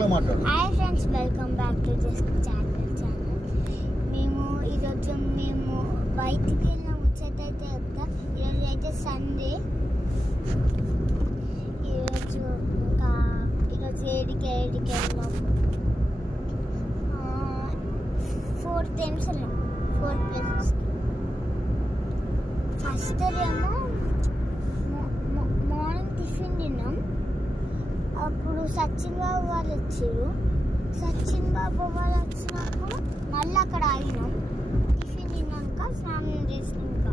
Hi friends, welcome back to this channel. మేము ఈరోజు బయటికి వెళ్ళిన ముచ్చటైతే చెప్తా. ఈరోజు అయితే సండే. ఈరోజు ఏడికి వెళ్ళాం. 4 times వెళ్ళాం, 4 places. ఫస్ట్ ఏమో మార్నింగ్ టిఫిన్ తిన్నాం. అప్పుడు సచిన్ బాబు వాళ్ళు వచ్చారు. సచిన్ బాబు వాళ్ళు వచ్చినప్పుడు మళ్ళీ అక్కడ ఆగినాం. టిఫిన్ తిన్నాక స్నానం చేసినాక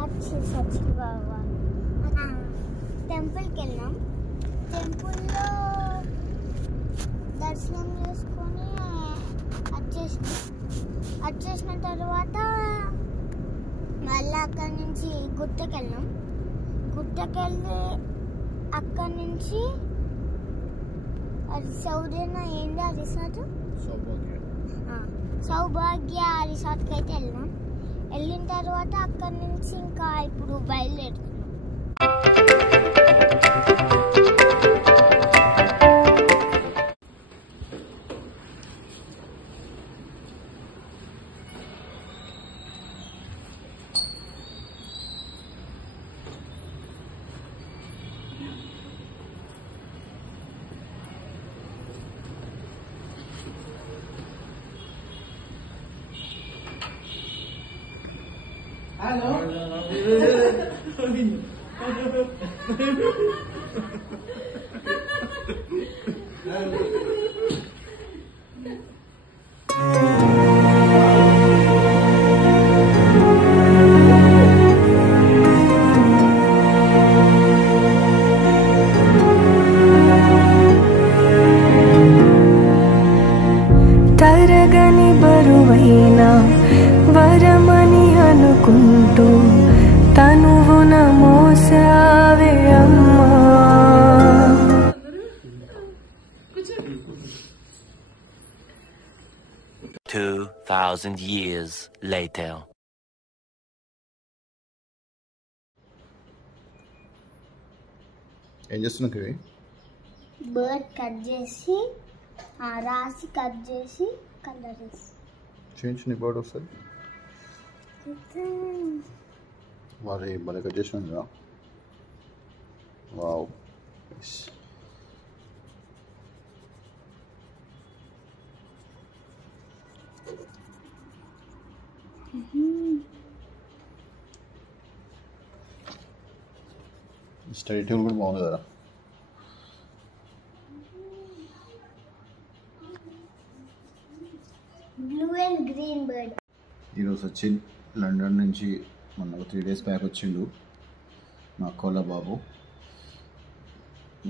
వచ్చి సచిన్ బాబు వాళ్ళు టెంపుల్కి వెళ్ళాం. టెంపుల్లో దర్శనం చేసుకొని వచ్చేసిన తర్వాత మళ్ళీ అక్కడి నుంచి గుట్టకి వెళ్ళాం. గుట్టకి వెళ్ళి అక్కడి నుంచి సౌదర్య ఏంటి ఆ రిసార్ట్, సౌభాగ్య రిసార్ట్కి అయితే వెళ్ళాం. వెళ్ళిన తర్వాత అక్కడి నుంచి ఇంకా ఇప్పుడు బయలుదేరుతున్నాం. Hello. తరగని బరువైనా వరమని అనుకుంటూ తనువున మోసావే అమ్మా. 2000 years later. ఏం చేస్తున్నావు కివి? బర్డ్ కట్ చేసి రాసి కట్ చేసి కలర్ వేసి చేయించు నీ బర్డ్ వస్తుంది. వారి భలే కట్ చేసినా. వావ్, స్టడీ టేబుల్ కూడా బాగుంది కదా. Blue and green bird. ఈరోజు వచ్చి లండన్ నుంచి మొన్న 3 days బ్యాక్ వచ్చిండు మా అక్కోళ్ళ బాబు.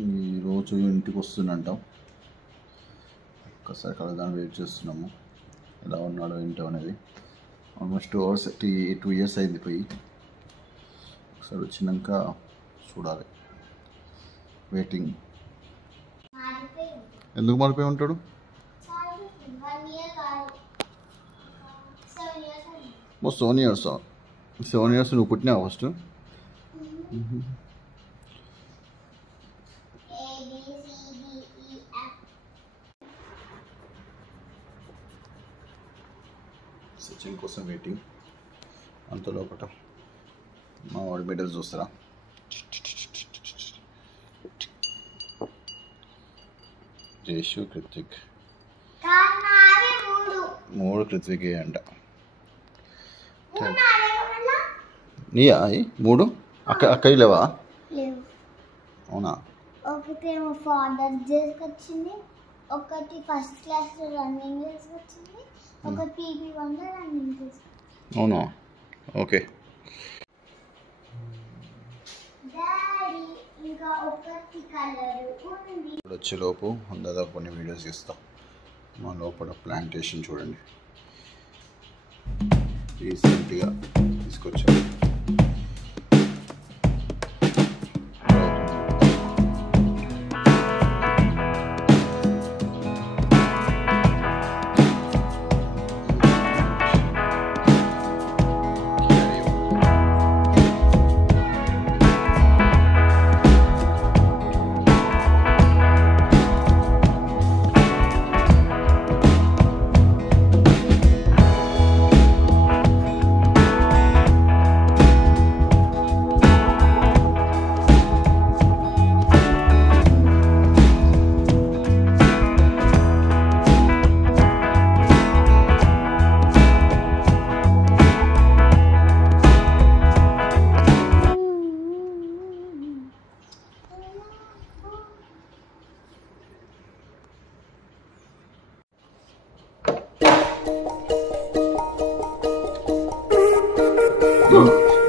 ఈరోజు ఇంటికి వస్తుందంటాం. ఒక్కసారి కలదాన్ని వెయిట్ చేస్తున్నాము. ఎలా ఉన్నాడో ఏంటో అనేది. ఆల్మోస్ట్ 2 years అయింది పోయి. ఒకసారి వచ్చినాక చూడాలి. వెయిటింగ్. ఎందుకు మారిపోయి ఉంటాడు? 7 years నువ్వు పుట్టినావు ఫస్ట్. సచిన్ కోసం వెయిటింగ్. అంతలోపట మా వాడి బిడ్డలు చూస్తారా. జేషు, కృతిక్, 3 కృతికే అంట. నీయా 3? అక్క లేవా? అవునా? ఒకటేమో ఫాదర్స్ డేకి వచ్చింది, ఒకటి ఫస్ట్ క్లాస్లో రన్నింగ్ రేస్కి వచ్చింది, ఒకటి PB1 రన్నింగ్ రేస్. అవునా? ఓకే. ఇంకా ఒకటి కలర్ ఉంది. వచ్చేలోపు దాదాపు కొన్ని వీడియోస్ ఇస్తాం. మా లోపల ప్లాంటేషన్ చూడండి, రీసెంట్గా తీసుకొచ్చాము.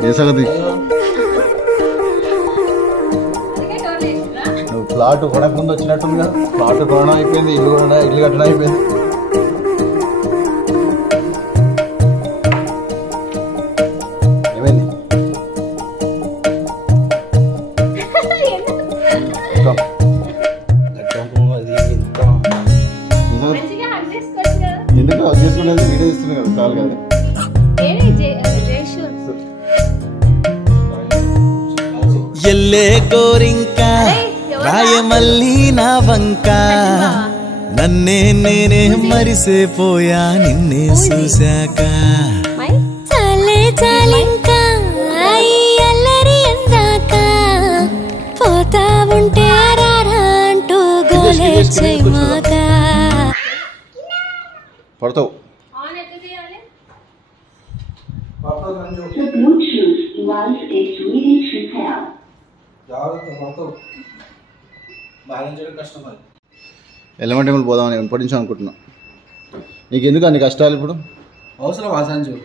ఏ సంగతి నువ్వు ఫ్లాట్ కొనక ముందు వచ్చినట్టుంది కదా ఫ్లాట్ కొనడం అయిపోయింది ఇల్లు కట్టడం అయిపోయింది ఏమైంది ఎందుకు అది చేసుకునేది వీడియో ఇస్తుంది కదా చాలు కదా ఎల్లే గోరింక రాయమల్లి నా వంక నన్నే నేనే మరిసేపోయా నిన్నే చూశాక చాలే చాలింక అల్లరి అందాక పోతా ఉంటే రారా అంటూ గోలే చేయమాక పడతావు ఎలిమెంట్ టెంపుల్ పోదామని ఎప్పటి నుంచి అనుకుంటున్నా నీకు ఎందుకు అన్ని కష్టాలు ఇప్పుడు అవసరం సంజు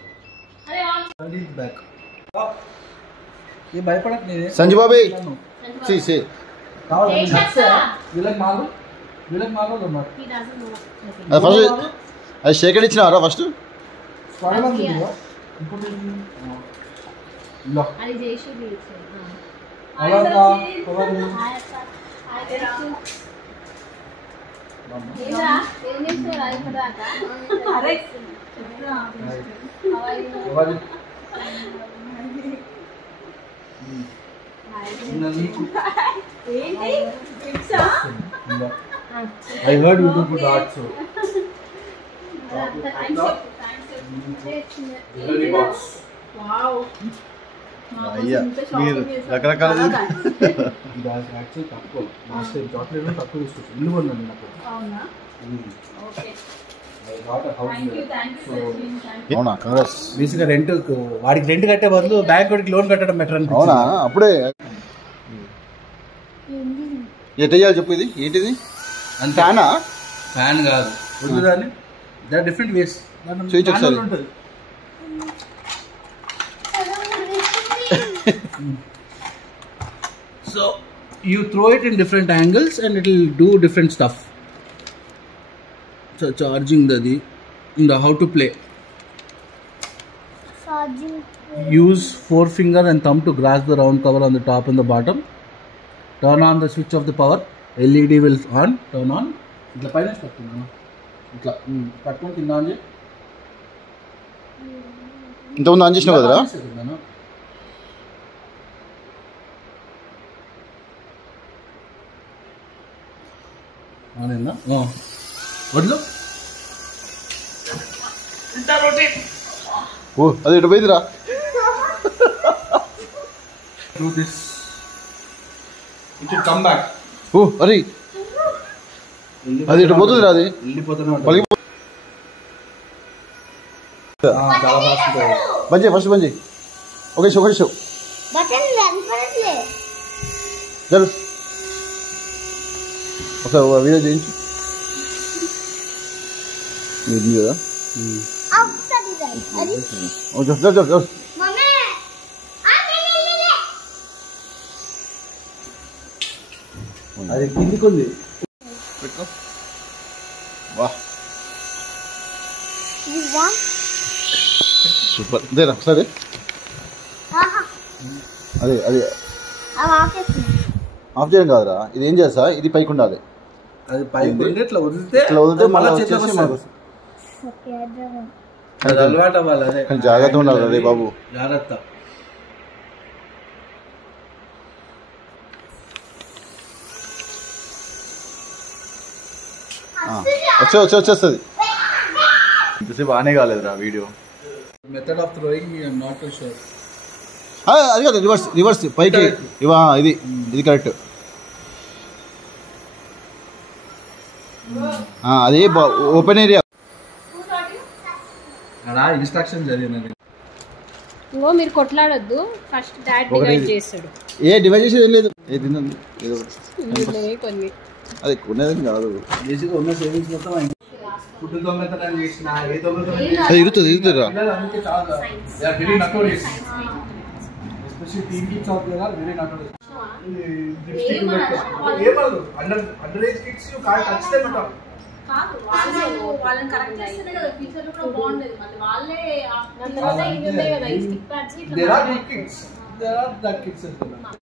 సంజు బాబీ ఫస్ట్ అది షేకడ్ ఇచ్చినారా first I heard you do good art, so. అయ్యా మీరు రకరకాల యాక్చువల్ తక్కువ లాస్ట్ టైం చాక్లెట్ తక్కువ తీసుకొచ్చు ఇల్లు కొన్నాను నాకు అవునా కంగ్రెస్ బేసిక్గా రెంట్ వాడికి రెంట్ కట్టే బదులు బ్యాంక్ వాడికి లోన్ కట్టడం బెటర్ అని అవునా అప్పుడే ఎట్లా చేయాలి చెప్పు ఇది ఏంటిది ఫ్యానా ఫ్యాన్ కాదు వద్దుదాన్ని దే ఆర్ డిఫరెంట్ వేస్ చూపించు ఒకసారి ఉంటుంది so you throw it in different angles and it will do different stuff. So charging the how to play. Charging. Use forefinger and thumb to grasp the round cover on the top and the bottom. Turn on the switch of the power. LED will on. Turn on. Itla paina pattunna. Itla pattun kinda on. ఇంత ముందు on చేసినావు కదరా వడ్లు ఓ అది ఇటు పోయిందిరా do this it should come back ఓ అరే అది ఇటు పోతుందిరా అది వెళ్ళిపోతున్నా చాలా ఫాస్ట్ బంద్ చేయి ఫస్ట్ బంద్ చేయి ఓకే షో బటన్ కనపడట్లే చలు ఒకసారి వీడియో చేయించు ఇది కదా ఒకసారి అది జరు మమ్మీ అది కిందికి ఉంది పెట్టుకో వా ఇదా సూపర్ ఇదేనా ఒకసారి ఆహా అదే అవి ఆపేసి ఆఫ్ చేయడం కాదురా ఇది ఏం చేస్తా ఇది పైకి ఉండాలి అది పైకి ఉండి ఇట్లా వదిలితే మళ్ళీ చేతిలోకి వచ్చేసి వస్తుంది. అది అలవాటు అవ్వాలి అదే కానీ జాగ్రత్త ఉండాలి అదే బాబు జాగ్రత్త వచ్చేస్తుంది ఇంతసేపు బాగానే కాలేదురా video method of throwing I'm not too sure అది కాదు రివర్స్ పైకి ఇది కరెక్ట్ అది ఓపెన్ ఏరియా అలా ఇన్స్ట్రక్షన్ జరిగినది ఇంకో మీరు కొట్లాడొద్దు ఫస్ట్ డాడ్ డివైడ్ చేస్తాడు ఏ డివైడ్ చేసేది ఏం లేదు ఏది ఏదో కొన్ని అది కొనేది కాదు బేసిక్గా ఉన్న సేవింగ్స్ మొత్తం ఫుడ్ దొంగతనం చేసిన ఏ దొంగతనం అది ఇరుతుందిరా అందుకే చాలా they are very notorious especially teen kids out there are very naughty. ఏమన్నారు under age kids you can't touch them at all. కాదు వాళ్ళని కరెక్ట్ చేస్తేనే కదా ఫ్యూచర్ లో కూడా బాగుండేది. మళ్ళీ వాళ్ళే దాని తర్వాత ఇది ఉండే కదా ఈ స్టిక్ ప్యాడ్స్ ఇట్లా there are good kids, there are bad kids as well.